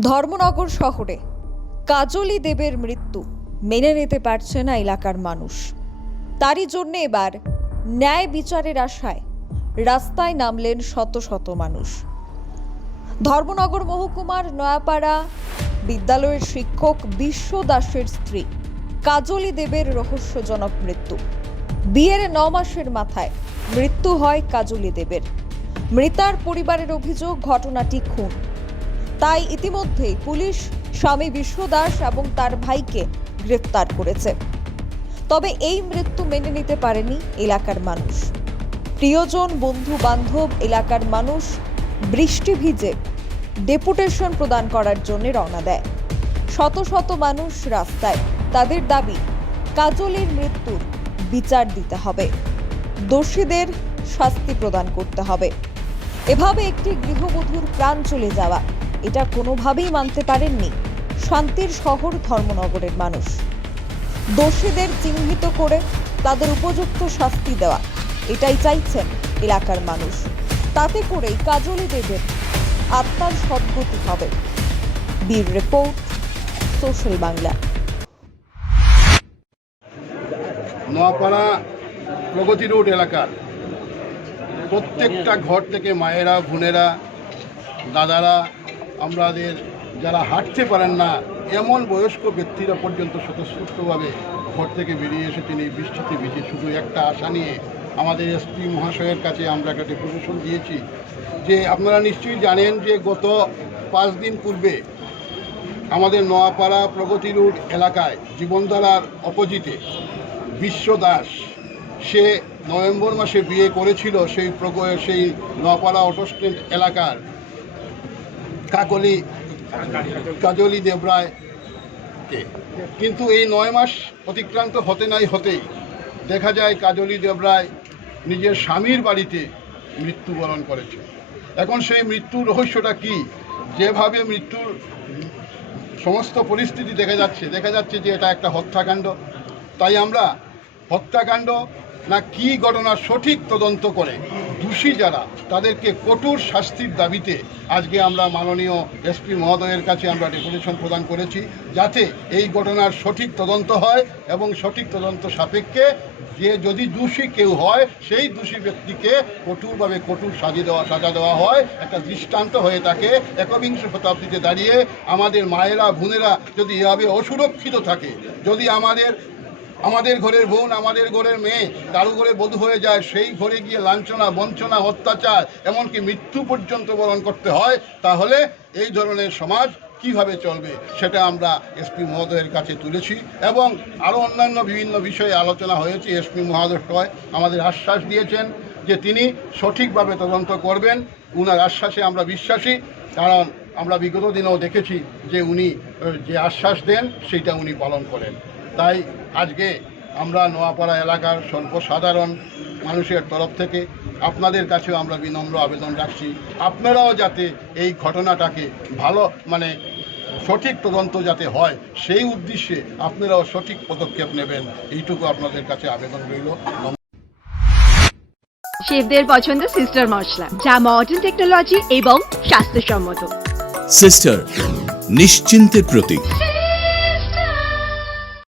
ধর্মনগর শহরে। কাজলি দেবের মৃত্যু মেনে নিতে পারছে না এলাকার মানুষ। তারই জন্য এবার ন্যায় বিচারের আশায় রাস্তায় নামলেন শত শত মানুষ। ধর্মনগর মহকুমার নয়াপাড়া বিদ্যালয়ের শিক্ষক বিশ্ব দাসের স্ত্রী কাজলি দেবের রহস্যজনক মৃত্যু। বিয়ের ন মাসের মাথায় মৃত্যু হয় কাজলি দেবের। মৃতার পরিবারের অভিযোগ, ঘটনাটি খুন। তাই ইতিমধ্যেই পুলিশ স্বামী বিশ্বদাস এবং তার ভাইকে গ্রেফতার করেছে। তবে এই মৃত্যু মেনে নিতে পারেনি এলাকার মানুষ। প্রিয়জন বন্ধু বান্ধব এলাকার মানুষ বৃষ্টি ভিজে ডেপুটেশন প্রদান করার জন্য রওনা দেয়। শত শত মানুষ রাস্তায়। তাদের দাবি, কাজলের মৃত্যুর বিচার দিতে হবে। দোষীদের শাস্তি প্রদান করতে হবে। এভাবে একটি গৃহবধূর প্রাণ চলে যাওয়া এটা কোনোভাবেই মানতে পারেননি। শান্তির শহর ধর্মনগরের মানুষ। দোষীদের চিহ্নিত করে তাদের উপযুক্ত শাস্তি দেওয়া, এটাই চাইছেন এলাকার মানুষ। তাতে করেই কাজলি দেবের আত্মার সদ্গতি হবে। বীর report, social Bangla. Noapara Pragati road এলাকার প্রত্যেকটা ঘর থেকে মায়েরা, বোনেরা, দাদারা আমাদের যারা হাঁটতে পারেন না, এমন বয়স্ক ব্যক্তিরা পর্যন্ত স্বতঃস্ফূর্তভাবে ঘর থেকে বেরিয়ে এসেছেন এই বৃষ্টিতে ভিজে শুধু একটা আশা নিয়ে আমাদের এসপি মহাশয়ের কাছে আমরা একটা ডেপুটেশন দিয়েছি যে আপনারা নিশ্চয়ই জানেন যে গত পাঁচ দিন পূর্বে আমাদের নোয়াপাড়া প্রগতি রোড এলাকায় জীবনধারার অপোজিটে বিশ্ব দাস, সে নভেম্বর মাসে বিয়ে করেছিল সেই সেই নোয়াপাড়া অটো স্ট্যান্ড এলাকার কাকলি কাজলি দেবরায়কে কিন্তু এই নয় মাস অতিক্রান্ত হতে নাই হতেই দেখা যায় কাজলি দেবরায় নিজের স্বামীর বাড়িতে মৃত্যুবরণ করেছে। এখন সেই মৃত্যুর রহস্যটা কি? যেভাবে মৃত্যুর সমস্ত পরিস্থিতি দেখা যাচ্ছে দেখা যাচ্ছে যে এটা একটা হত্যাকাণ্ড। তাই আমরা হত্যাকাণ্ড না কি ঘটনা সঠিক তদন্ত করে দোষী যারা, তাদেরকে কঠোর শাস্তির দাবিতে আজকে আমরা মাননীয় এসপি মহোদয়ের কাছে আমরা ডেপুটেশন প্রদান করেছি, যাতে এই ঘটনার সঠিক তদন্ত হয় এবং সঠিক তদন্ত সাপেক্ষে যে যদি দোষী কেউ হয়, সেই দোষী ব্যক্তিকে কঠোরভাবে কঠোর সাজে দেওয়া, সাজা দেওয়া হয়। একটা দৃষ্টান্ত হয়ে থাকে, একবিংশ শতাব্দীতে দাঁড়িয়ে আমাদের মায়েরা, বোনেরা যদি এভাবে অসুরক্ষিত থাকে, যদি আমাদের আমাদের ঘরের বোন, আমাদের ঘরের মেয়ে, কারও ঘরে বধূ হয়ে যায়, সেই ঘরে গিয়ে লাঞ্ছনা, বঞ্চনা, অত্যাচার, এমনকি মৃত্যু পর্যন্ত বরণ করতে হয়, তাহলে এই ধরনের সমাজ কীভাবে চলবে, সেটা আমরা এসপি মহোদয়ের কাছে তুলেছি এবং আরও অন্যান্য বিভিন্ন বিষয়ে আলোচনা হয়েছে। এসপি মহোদয় আমাদের আশ্বাস দিয়েছেন যে তিনি সঠিকভাবে তদন্ত করবেন। উনার আশ্বাসে আমরা বিশ্বাসী, কারণ আমরা বিগত দিনেও দেখেছি যে উনি যে আশ্বাস দেন, সেটা উনি পালন করেন। তাই আজকে আমরা নোয়াপাড়া এলাকার সর্বসাধারণ মানুষের তরফ থেকে আপনাদের কাছেও আমরা বিনম্র আবেদন রাখছি। আপনারাও যাতে এই ঘটনাটাকে ভালো মানে সঠিক তদন্ত যাতে হয় সেই উদ্দেশ্যে আপনারাও সঠিক পদক্ষেপ নেবেন। এইটুকু আপনাদের কাছে আবেদন রইল। শেফদের পছন্দ সিস্টার মশলা যা মডার্ন টেকনোলজি এবং স্বাস্থ্যসম্মত। সিস্টার নিশ্চিন্তের প্রতীক।